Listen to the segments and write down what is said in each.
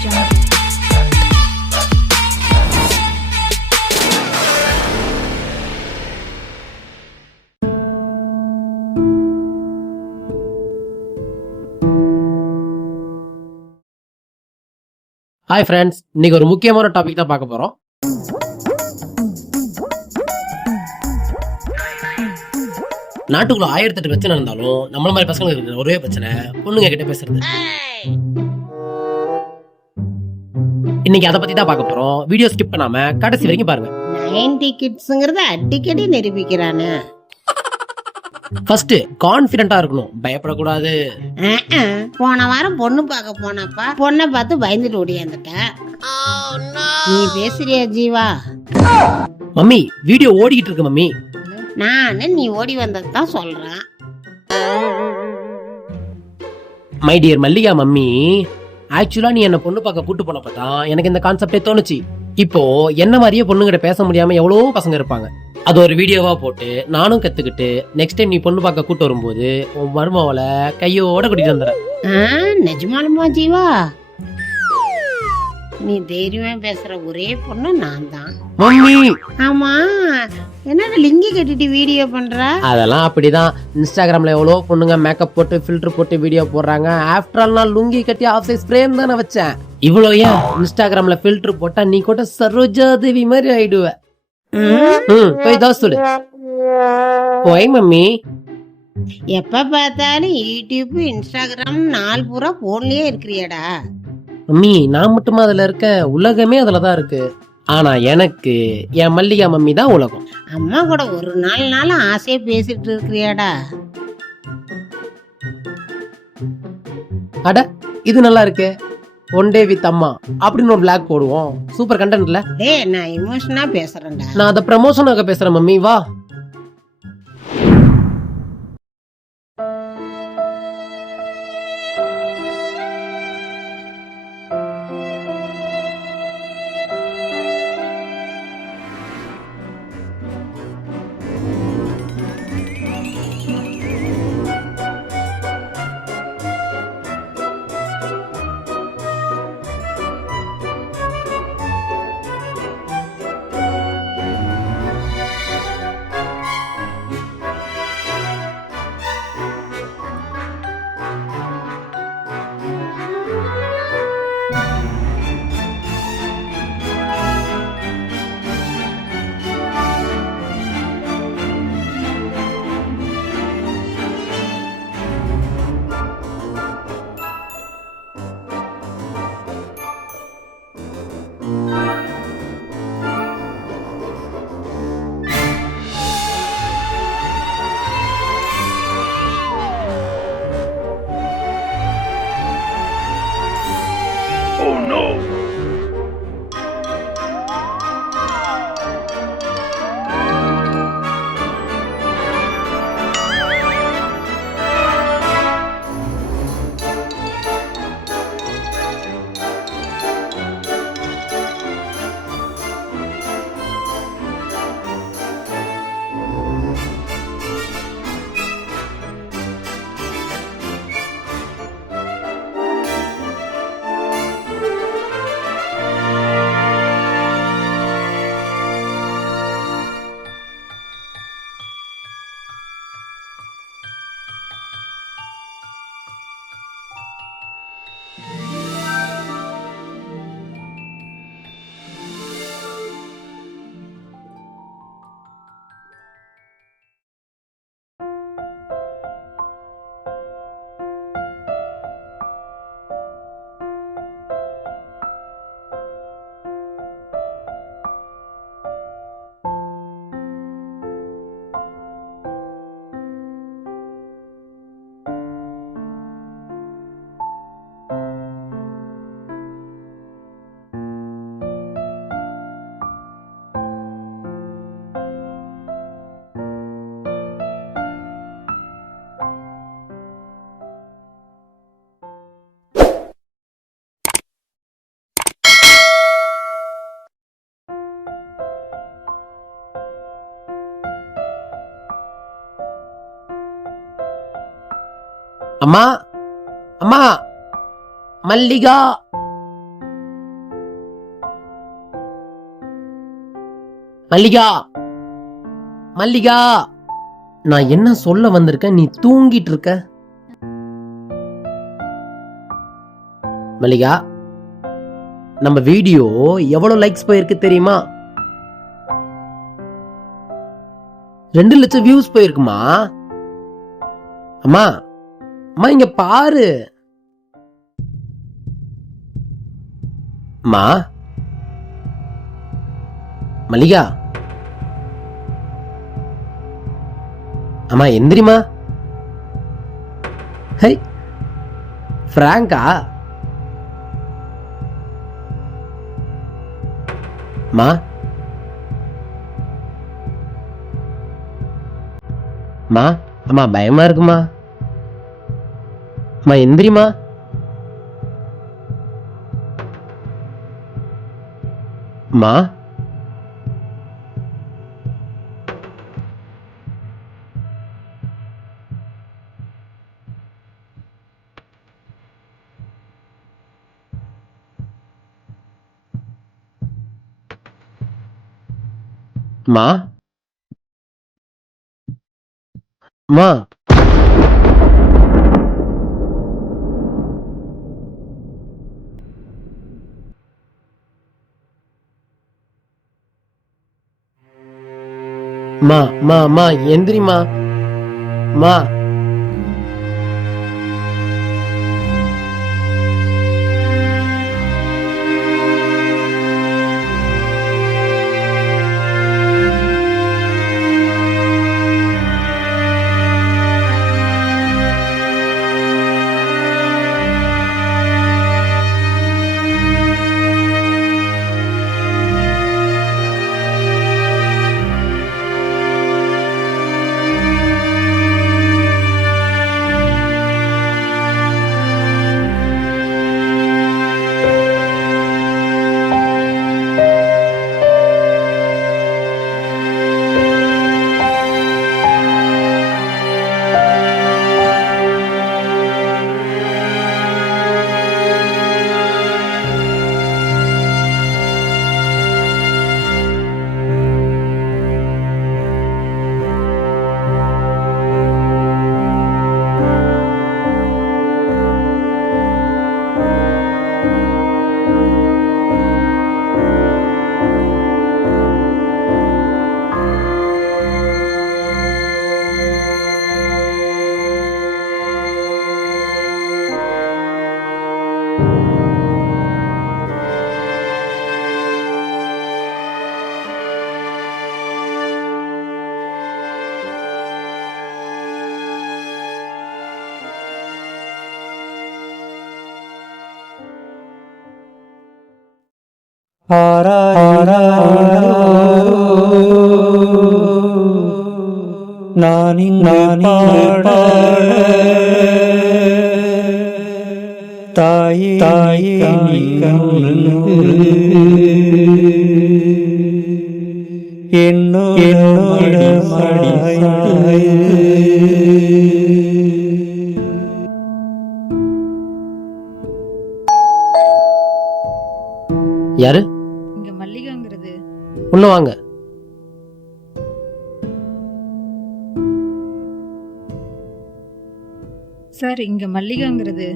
Hi friends, இன்னைக்கு ஒரு முக்கியமான டாபிக் தான் பார்க்க போறோம். நாட்டுக்குள்ள 1008 பிரச்சனை இருந்தாலும் நம்மள மாதிரி பசங்களுக்கு இருக்கிற ஒரே பிரச்சனை பொண்ணுங்க கிட்ட பேசுறது. இன்னைக்கு அதை பத்தி தான் பார்க்க போறோம். வீடியோ ஸ்கிப் பண்ணாம கடைசி வரைக்கும் பாருங்க. 90 கிட்ஸ்ங்கறத அடிக்கடி நிரூபிக்கிறானே. ஃபர்ஸ்ட் கான்ஃபிடென்ட்டா இருக்கணும், பயப்படக்கூடாது. போன வாரம் பொண்ணு பார்க்க போனப்பா பொண்ணை பார்த்து பயந்துட்டு ஓடியாந்துட்டேன். நீ பேசுறியா ஜீவா? மம்மி வீடியோ ஓடிக்கிட்டு இருக்கு மம்மி. நானு நீ ஓடி வந்ததான் சொல்றேன். மை டியர் மல்லிகா மம்மி, ஆக்சுவலா நீ என்ன பொண்ணு பார்க்க கூட்டு போனப்பதான் எனக்கு இந்த கான்செப்டே தோணுச்சு. இப்போ என்ன மாதிரியே பொண்ணுகிட்ட பேச முடியாம எவ்வளவோ பசங்க இருப்பாங்க. அது ஒரு வீடியோவா போட்டு நானும் கத்துக்கிட்டு நெக்ஸ்ட் டைம் நீ பொண்ணு பார்க்க கூட்டு வரும்போது உன் மருமவளை கையோட கூட்டிட்டு வந்துடுறேன். நிஜமாலுமா ஜீவா? நீ தைரியமா பேசுற ஒரே பொண்ணு நான் தான். மம்மி ஆமா, என்னடா லிங்கி கட்டிட்டு வீடியோ பண்ற? அதெல்லாம் அப்படிதான். இன்ஸ்டாகிராம்ல எவ்வளவு பொண்ணுங்க மேக்கப் போட்டு ஃபில்டர் போட்டு வீடியோ போடுறாங்க. ஆஃப்டர் ஆல் நான் லுங்கி கட்டி ஆஃப் சைஸ் ஃப்ரேம் தானே வச்சேன். இவ்வளோ ஏன் இன்ஸ்டாகிராம்ல ஃபில்டர் போட்டா நீ கூட சரோஜா தேவி மாதிரி ஆயிடுவ. போய் தான் சொல்லு. போய் மம்மி. எப்ப பார்த்தாலும் யூடியூப் இன்ஸ்டாகிராம் நாள் பூரா போன்லயே இருக்கிறியடா. மம்மி நான் மட்டுமா அதுல இருக்க? உலகமே அதுலதான் இருக்கு. ஆனா எனக்கு என் மல்லிகா மம்மி தான் உலகம். அம்மா கூட ஒரு நாளும் ஆசையா பேசிட்டு இருக்கிறியாடா. அட இது நல்லா இருக்கு. ஒன் டே வித் அம்மா அப்படின்னு ஒரு பிளாக் போடுவோம். சூப்பர் கண்டென்ட்ல. டேய் நான் எமோஷனா பேசுறேன்டா. நான் அத ப்ரமோஷனாக பேசுறேன் மம்மி. வா. அம்மா அம்மா மல்லிகா மல்லிகா, மல்லிகா, நான் என்ன சொல்ல வந்திருக்கேன், நீ தூங்கிட்டு இருக்க. மல்லிகா, நம்ம வீடியோ எவ்வளவு லைக்ஸ் போயிருக்கு தெரியுமா? 2 லட்சம் வியூஸ் போயிருக்குமா? அம்மா, அம்மா இங்க பாரு. அம்மா, மல்லிகா, அம்மா எந்திரிமா. ஹை, பிராங்கா? மா, மா, அம்மா பயமா இருக்குமா? அம்மா எந்திரிமா. மா, மா, மா, மா, மா, மா எந்திரிமா. மா, தாயே என்னோட யாரு? இங்க மல்லிகாங்கிறது உள்ள வாங்க. சார், இங்க மல்லிகாங்கிறது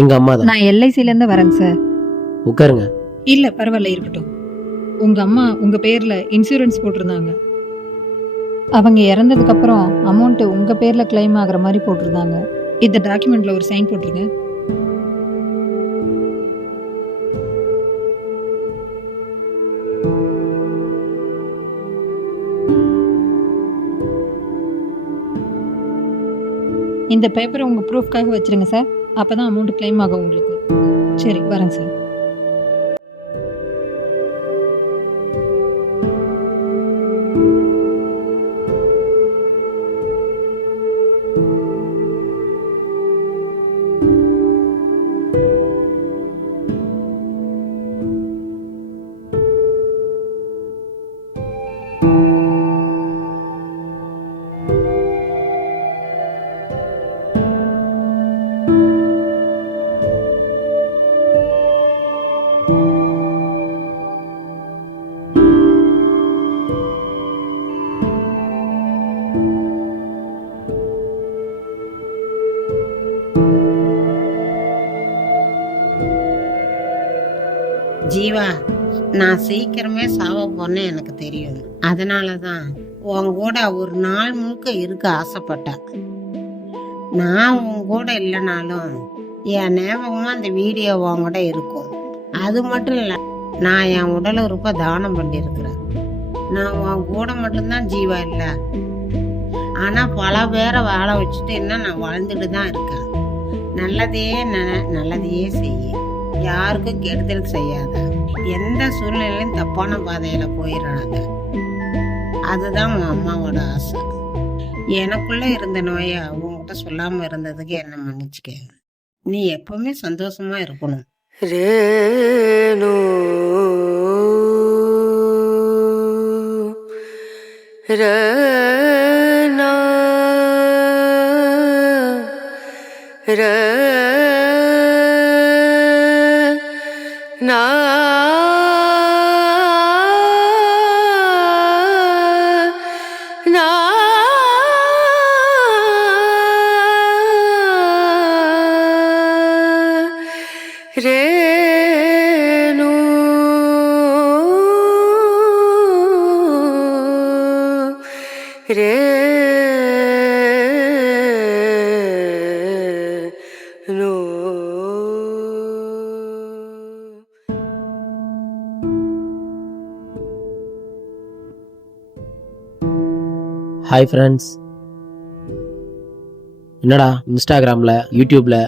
எங்க அம்மா தான். நான் எல்ஐசில இருந்து வரேங்க சார். உட்காருங்க. இல்ல பரவாயில்ல, இருக்கட்டும். உங்க அம்மா உங்க பேர்ல இன்சூரன்ஸ் போட்டிருந்தாங்க. அவங்க இறந்ததுக்கு அப்புறம் அமௌண்ட் உங்க பேர்ல கிளைம் ஆகுற மாதிரி போட்டிருந்தாங்க. இந்த டாக்குமெண்ட்ல ஒரு சைன் போட்டுருங்க. இந்த பேப்பரை உங்க ப்ரூஃப்காக வச்சிருங்க சார். அப்பதான் அமௌண்ட் கிளைம் ஆகும் உங்களுக்கு. சரி, வரேன் சார். ஜீவா, நான் சீக்கிரமே சாவ போறேன்னு எனக்கு தெரியும். அதனாலதான் உன் கூட ஒரு நாள் முழுக்க இருக்க ஆசைப்பட்டேன். நான் உன் கூட இல்லைனாலும் என் ஞாபகமா அந்த வீடியோ உன் கூட இருக்கும். அது மட்டும் இல்லை, நான் என் உடல் உறுப்பை தானம் பண்ணியிருக்கிறேன். நான் உன் கூட மட்டும்தான் ஜீவா இல்லை, ஆனா பல பேரை வாழ வச்சுட்டு இன்னும் நான் வாழ்ந்துட்டு தான் இருக்கேன். நல்லதையே நல்லதையே செய்ய, யாருக்கும் கெடுதல் செய்யாத, எந்த சூழ்நிலையிலும் தப்பான பாதையில போயிடாத. அதுதான் உன் அம்மாவோட ஆசை. எனக்குள்ள இருந்த நோயை உங்ககிட்ட சொல்லாம இருந்ததுக்கு என்ன மன்னிச்சுக்க. நீ எப்பவுமே சந்தோஷமா இருக்கணும். ரேணு ரேனா ரேனா நா ரேணு ரேணு. Hi friends. என்னடா இன்ஸ்டாகிராமில் யூடியூப்பில்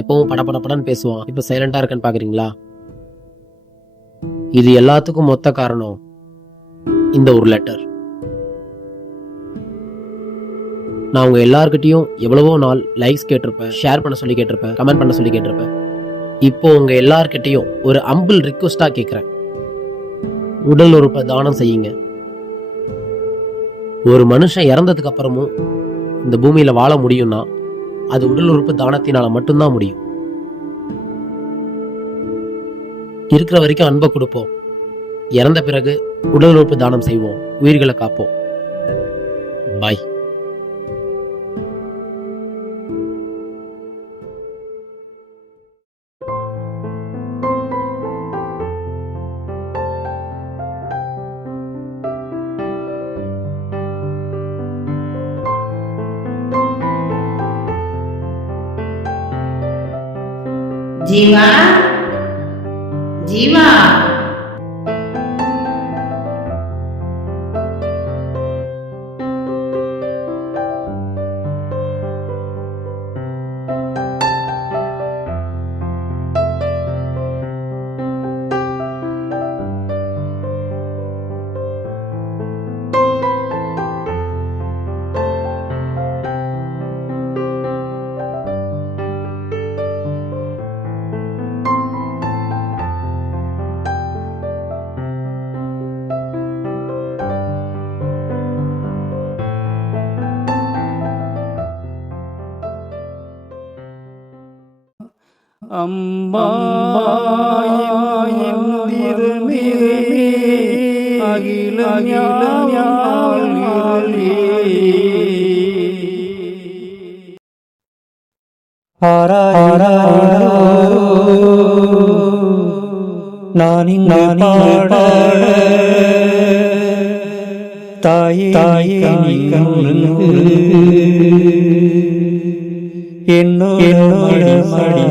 எப்பவும் படன்னு பேசுவான், இப்போ சைலண்டாக இருக்கேன்னு பார்க்குறீங்களா? இது எல்லாத்துக்கும் மொத்த காரணம் இந்த ஒரு லெட்டர். நான் உங்கள் எல்லார்கிட்டையும் எவ்வளவோ நாள் லைக்ஸ் கேட்டிருப்பேன், ஷேர் பண்ண சொல்லி கேட்டிருப்பேன், கமெண்ட் பண்ண சொல்லி கேட்டிருப்பேன். இப்போ உங்கள் எல்லார்கிட்டையும் ஒரு அம்பிள் ரிக்வஸ்டாக கேட்குறேன், உடல் உறுப்பை தானம் செய்யுங்க. ஒரு மனுஷன் இறந்ததுக்கு அப்புறமும் இந்த பூமியில வாழ முடியும்னா அது உடல் உறுப்பு தானத்தினால மட்டும்தான் முடியும். இருக்கிற வரைக்கும் அன்பை கொடுப்போம், இறந்த பிறகு உடல் உறுப்பு தானம் செய்வோம், உயிர்களை காப்போம். பாய். ஜீவா, ஜீவா, அம்மா திருமே அகில நான் பாட தாயே நீ கண்ணுக்கு என்னோட மடி